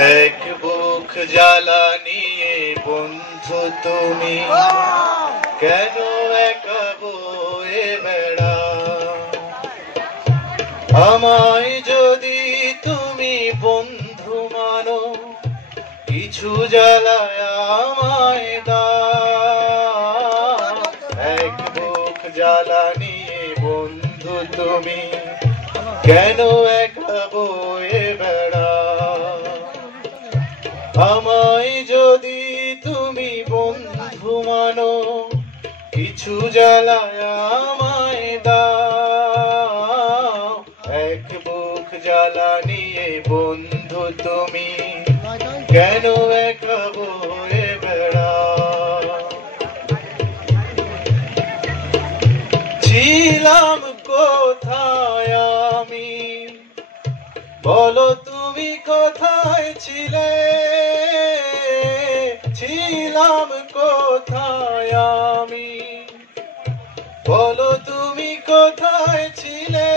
এক বুক জ্বালা নিয়ে বন্ধু তুমি কেন একা বয়ে বেড়াও? আমায় যদি তুমি বন্ধু মানো, কিছু জ্বালায় আমায় দাও। এক বুক জ্বালা নিয়ে বন্ধু তুমি কেন একা বয়ে বেড়াও? আমায় যদি তুমি বন্ধু মানো, কিছু জ্বালায় আমায় দাও। এক বুক জ্বালা নিয়ে বন্ধু তুমি কেন একা বয়ে বেড়াও? ছিলাম কোথায় আমি, বলো তুমি কোথায় ছিলে? ছিলাম কোথায় আমি, বলো তুমি কোথায় ছিলে?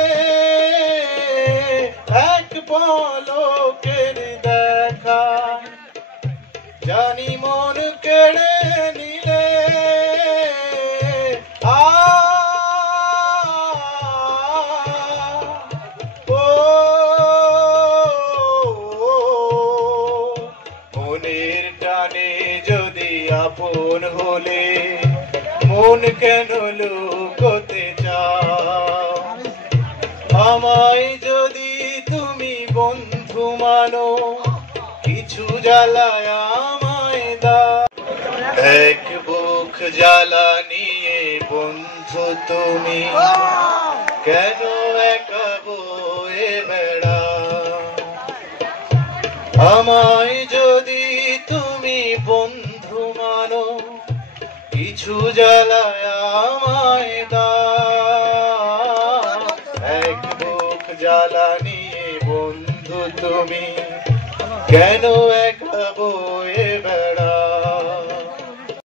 এক পলকের দেখা জানি মন কেড়ে নিলে। মনের টানে যদি আপন হলে, মন কেন লুকোতে চাও? আমায় যদি তুমি বন্ধু মানো, কিছু জ্বালায় আমায় দাও। এক বুক জ্বালা নিয়ে বন্ধু তুমি কেন একা বয়ে বেড়াও? আমায় যদি তুমি বন্ধু মানো, কিছু জ্বালায় আমায় দাও। এক বুক জ্বালা নিয়ে বন্ধু তুমি কেন একা বয়ে